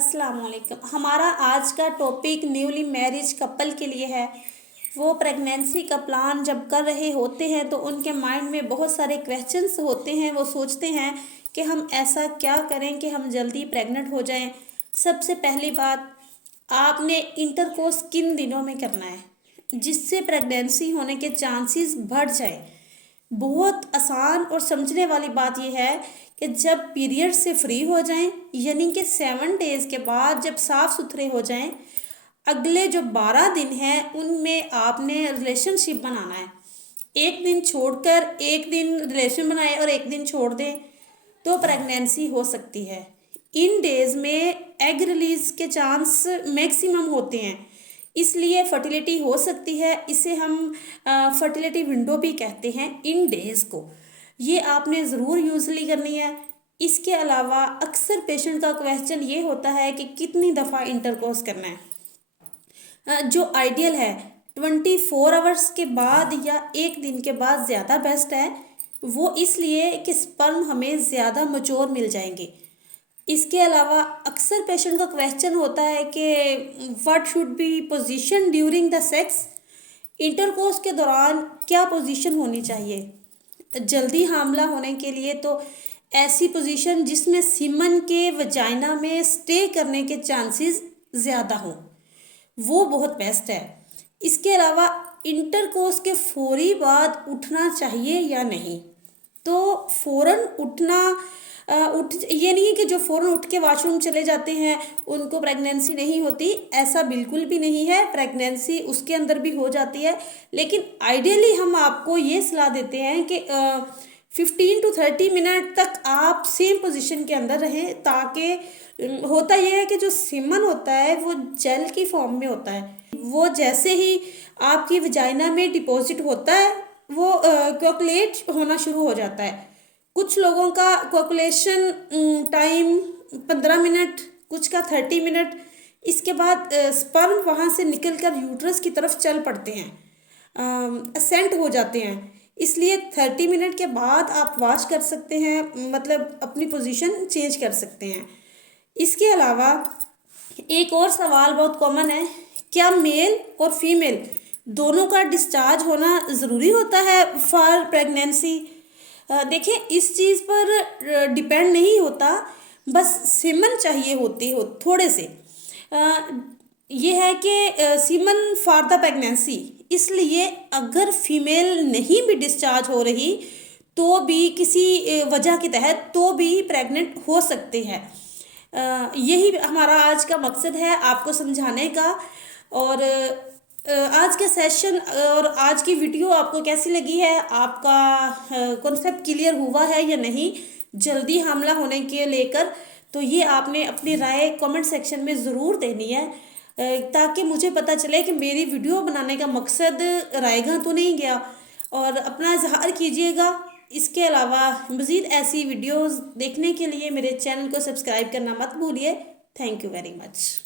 अस्सलाम वालेकुम। हमारा आज का टॉपिक न्यूली मैरिज कपल के लिए है। वो प्रेगनेंसी का प्लान जब कर रहे होते हैं तो उनके माइंड में बहुत सारे क्वेश्चंस होते हैं। वो सोचते हैं कि हम ऐसा क्या करें कि हम जल्दी प्रेग्नेंट हो जाएं। सबसे पहली बात, आपने इंटरकोर्स किन दिनों में करना है जिससे प्रेगनेंसी होने के चांसेस बढ़ जाए। बहुत आसान और समझने वाली बात यह है कि जब पीरियड से फ्री हो जाएं, यानी कि 7 डेज के बाद जब साफ सुथरे हो जाएं, अगले जो 12 दिन हैं उनमें आपने रिलेशनशिप बनाना है। एक दिन छोड़कर एक दिन रिलेशन बनाए और एक दिन छोड़ दें तो प्रेगनेंसी हो सकती है। इन डेज में एग रिलीज के चांस मैक्सिमम होते हैं, इसलिए फर्टिलिटी हो सकती है। इसे हम फर्टिलिटी विंडो भी कहते हैं इन डेज को। ये आपने ज़रूर यूजली करनी है। इसके अलावा अक्सर पेशेंट का क्वेश्चन ये होता है कि कितनी दफ़ा इंटरकोर्स करना है। जो आइडियल है 24 आवर्स के बाद या एक दिन के बाद ज़्यादा बेस्ट है। वो इसलिए कि स्पर्म हमें ज़्यादा मैच्योर मिल जाएंगे। इसके अलावा अक्सर पेशेंट का क्वेश्चन होता है कि what should be position during the sex. Intercourse के दौरान क्या पोजीशन होनी चाहिए। जल्दी हामला होने के लिए तो ऐसी पोजीशन जिसमें सीमन के वजाइना में स्टे करने के चांसेस ज़्यादा हों, वो बहुत बेस्ट है। इसके अलावा इंटरकोर्स के फौरी बाद उठना चाहिए या नहीं। तो फ़ौरन उठना ये नहीं है कि जो फ़ौरन उठ के वॉशरूम चले जाते हैं उनको प्रेगनेंसी नहीं होती, ऐसा बिल्कुल भी नहीं है। प्रेगनेंसी उसके अंदर भी हो जाती है, लेकिन आइडियली हम आपको ये सलाह देते हैं कि 15 to 30 मिनट तक आप सेम पोजीशन के अंदर रहें, ताकि होता यह है कि जो सीमन होता है वो जेल की फॉर्म में होता है। वो जैसे ही आपकी वजाइना में डिपॉजिट होता है वो कोकुलेट होना शुरू हो जाता है। कुछ लोगों का कोकुलेशन टाइम 15 मिनट, कुछ का 30 मिनट। इसके बाद स्पर्म वहाँ से निकलकर यूट्रस की तरफ चल पड़ते हैं, असेंट हो जाते हैं। इसलिए 30 मिनट के बाद आप वॉश कर सकते हैं, मतलब अपनी पोजीशन चेंज कर सकते हैं। इसके अलावा एक और सवाल बहुत कॉमन है, क्या मेल और फीमेल दोनों का डिस्चार्ज होना ज़रूरी होता है फॉर प्रेगनेंसी। देखिए, इस चीज़ पर डिपेंड नहीं होता, बस सीमन चाहिए होती हो थोड़े से। ये है कि सीमन फॉर द प्रेगनेंसी, इसलिए अगर फीमेल नहीं भी डिस्चार्ज हो रही तो भी किसी वजह के तहत तो भी प्रेग्नेंट हो सकते हैं। यही हमारा आज का मकसद है आपको समझाने का। और आज के सेशन और आज की वीडियो आपको कैसी लगी है, आपका कॉन्सेप्ट क्लियर हुआ है या नहीं जल्दी हमला होने के लेकर, तो ये आपने अपनी राय कमेंट सेक्शन में ज़रूर देनी है, ताकि मुझे पता चले कि मेरी वीडियो बनाने का मकसद रायगा तो नहीं गया। और अपना इजहार कीजिएगा। इसके अलावा मज़ीद ऐसी वीडियोज़ देखने के लिए मेरे चैनल को सब्सक्राइब करना मत भूलिए। Thank you very much.